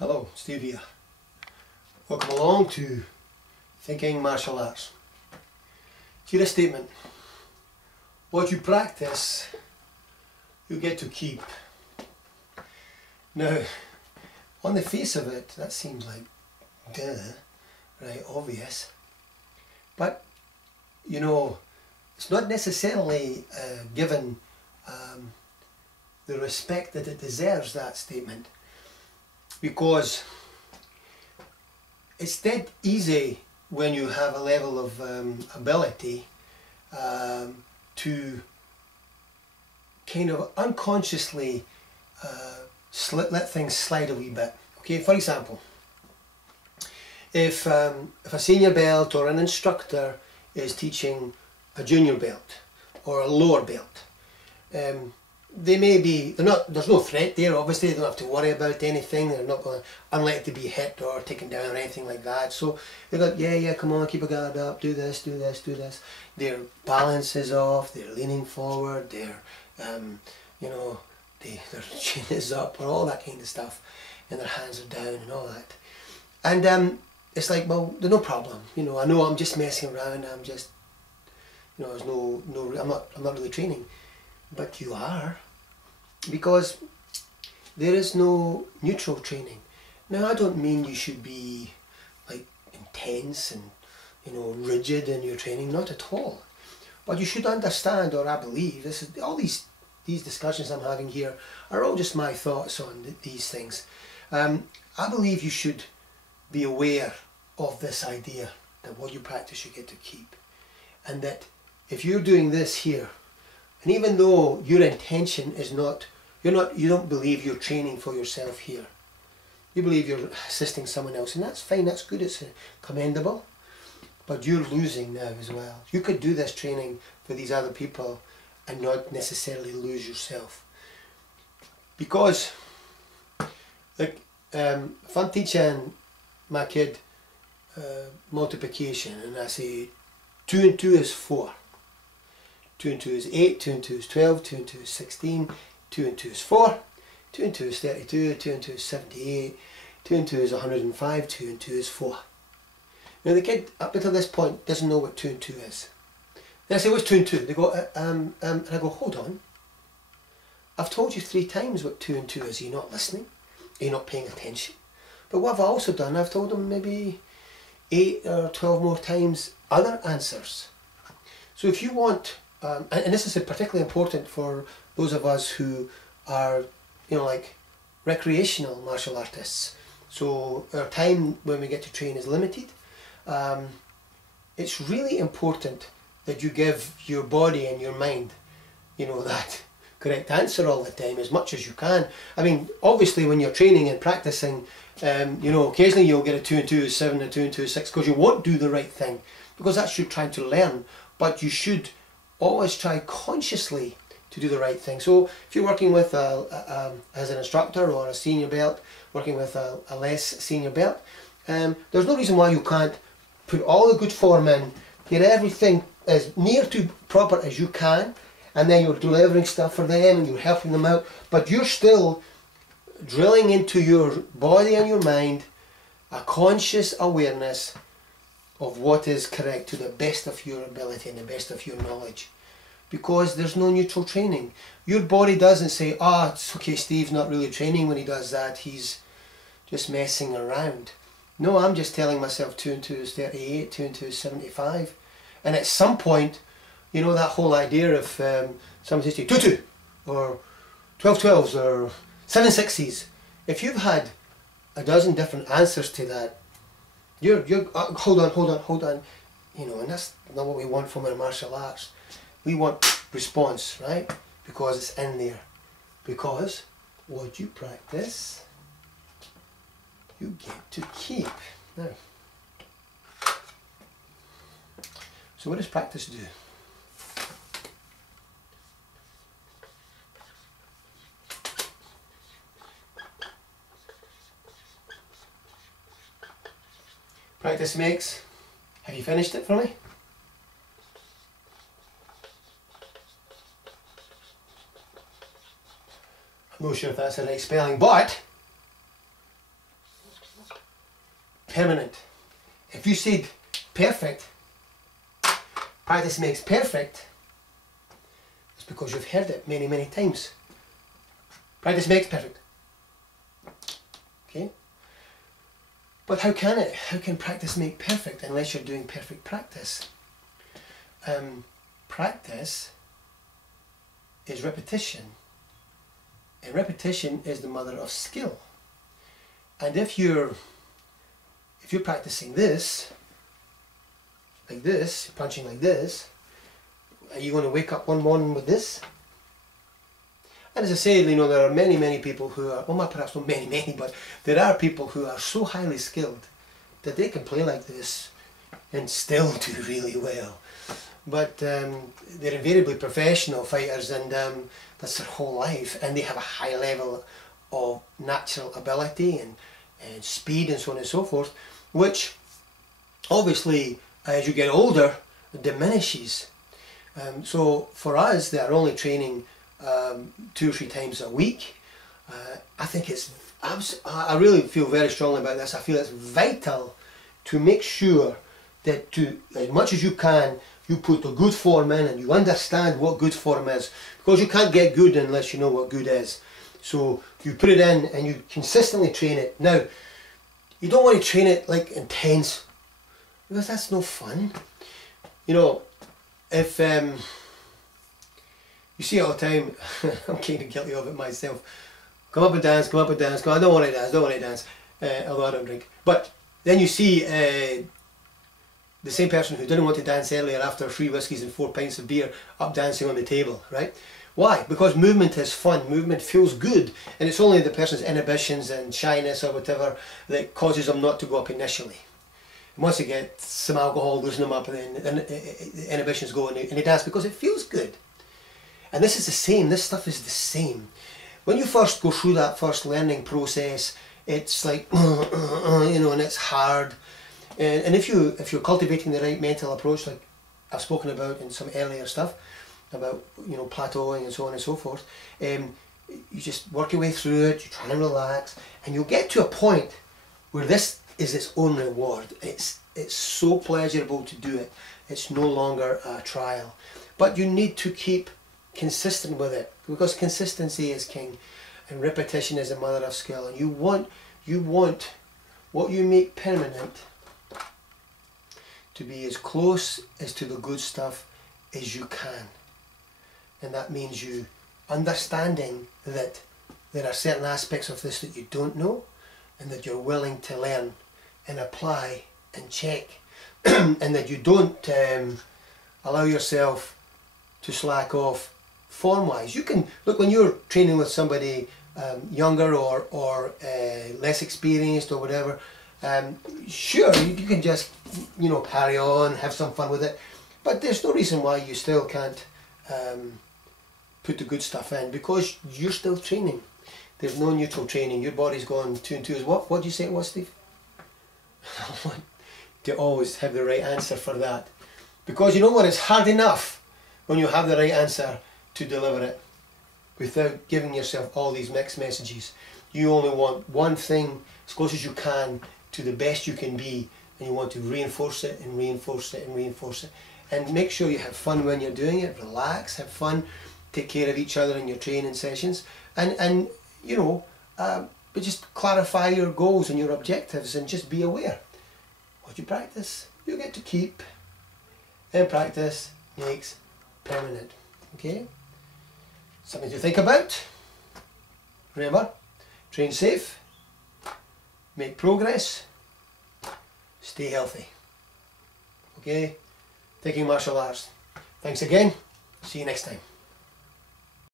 Hello, Steve here. Welcome along to Thinking Martial Arts. See this statement: what you practice, you get to keep. Now, on the face of it, that seems like right, obvious. But, you know, it's not necessarily given the respect that it deserves, that statement. Because it's dead easy when you have a level of ability to kind of unconsciously let things slide a wee bit. Okay, for example, if a senior belt or an instructor is teaching a junior belt or a lower belt, they may be, there's no threat there, obviously. They don't have to worry about anything. They're not going to, unlikely to be hit or taken down or anything like that. So they go, yeah, come on, keep a guard up, do this, do this, do this. Their balance is off, they're leaning forward, their chin is up, or all that kind of stuff, and their hands are down and all that. And it's like, well, there's no problem. You know, I know I'm just messing around. I'm just, there's I'm not really training. But you are, because there is no neutral training. Now, I don't mean you should be like intense and rigid in your training, not at all. But you should understand, or I believe, this is all these discussions I'm having here are all just my thoughts on these things. I believe you should be aware of this idea that what you practice you get to keep, and that if you're doing this here, and even though your intention is not, you don't believe you're training for yourself here. You believe you're assisting someone else, and that's fine, that's good, it's commendable. But you're losing now as well. You could do this training for these other people and not necessarily lose yourself. Because, like, if I'm teaching my kid multiplication and I say 2 and 2 is 4. 2 and 2 is 8, 2 and 2 is 12, 2 and 2 is 16, 2 and 2 is 4, 2 and 2 is 32, 2 and 2 is 78, 2 and 2 is 105, 2 and 2 is 4. Now the kid up until this point doesn't know what 2 and 2 is. Then I say, what's 2 and 2? They go, and I go, hold on. I've told you 3 times what 2 and 2 is. Are you not listening? Are you not paying attention? But what have I also done? I've told them maybe 8 or 12 more times other answers. So if you want, and this is particularly important for those of us who are, like recreational martial artists. So our time when we get to train is limited. It's really important that you give your body and your mind, that correct answer all the time as much as you can. I mean, obviously when you're training and practicing, occasionally you'll get a 2 and 2 is 7, a 2 and 2 is 6, because you won't do the right thing, because that's you trying to learn. But you should always try consciously to do the right thing. So if you're working with as an instructor or a senior belt, working with a less senior belt, there's no reason why you can't put all the good form in, get everything as near to proper as you can, and then you're delivering stuff for them and you're helping them out, but you're still drilling into your body and your mind a conscious awareness of what is correct to the best of your ability and the best of your knowledge. Because there's no neutral training. Your body doesn't say, it's okay, Steve's not really training when he does that, he's just messing around. No, I'm just telling myself 2 and 2 is 38, 2 and 2 is 75. And at some point, that whole idea of someone says to you, 2-2, or 12-12s, or 7-6s. If you've had a dozen different answers to that, you're hold on, and that's not what we want from our martial arts. We want response, right? Because it's in there. Because what you practice, you get to keep. Now, so what does practice do? Practice makes. Have you finished it for me? I'm not sure if that's the right spelling, but permanent. If you said perfect, practice makes perfect, it's because you've heard it many, many times. Practice makes perfect. Okay? But how can it? How can practice make perfect unless you're doing perfect practice? Practice is repetition. And repetition is the mother of skill. And if you're practicing this, like this, punching like this, are you going to wake up one morning with this? And as I say, you know, there are many, many people who are, well, perhaps not many, many, but there are people who are so highly skilled that they can play like this and still do really well. But they're invariably professional fighters, and that's their whole life, and they have a high level of natural ability and speed and so on and so forth, which obviously as you get older diminishes. So for us, they are only training 2 or 3 times a week. I think I really feel very strongly about this. I feel it's vital to make sure that as much as you can, you put the good form in and you understand what good form is, because you can't get good unless you know what good is. So you put it in and you consistently train it. Now, you don't want to train it like intense, because that's no fun. You know, if you see it all the time, I'm kind of guilty of it myself. Come up and dance, come up and dance, I don't want to dance, although I don't drink. But then you see the same person who didn't want to dance earlier after 3 whiskies and 4 pints of beer up dancing on the table, right? Why? Because movement is fun, movement feels good, and it's only the person's inhibitions and shyness or whatever that causes them not to go up initially. And once they get some alcohol, loosen them up, and then the inhibitions go and they dance because it feels good. And this is the same, this stuff is the same. When you first go through that first learning process, it's like, you know, and it's hard. And if you're cultivating the right mental approach, like I've spoken about in some earlier stuff, about, you know, plateauing and so on and so forth, you just work your way through it, you try and relax, and you'll get to a point where this is its own reward. It's so pleasurable to do it. It's no longer a trial. But you need to keep consistent with it, because consistency is king and repetition is the mother of skill. And you want what you make permanent to be as close as to the good stuff as you can. And that means you understanding that there are certain aspects of this that you don't know, and that you're willing to learn and apply and check, and that you don't allow yourself to slack off form-wise. You can, look, when you're training with somebody younger or less experienced or whatever, sure, you can just, you know, carry on, have some fun with it, but there's no reason why you still can't put the good stuff in, because you're still training. There's no neutral training. Your body's going 2 and 2 is what? What do you say it was, Steve? I want to always have the right answer for that, because you know what, it's hard enough when you have the right answer to deliver it without giving yourself all these mixed messages. You only want one thing as close as you can to the best you can be, and you want to reinforce it and reinforce it and reinforce it, and make sure you have fun when you're doing it. Relax, have fun, take care of each other in your training sessions, and you know, but just clarify your goals and your objectives, and just be aware what you practice you get to keep, and practice makes permanent. Okay, something to think about. Remember, train safe, make progress, stay healthy. Okay, taking martial arts. Thanks again, see you next time.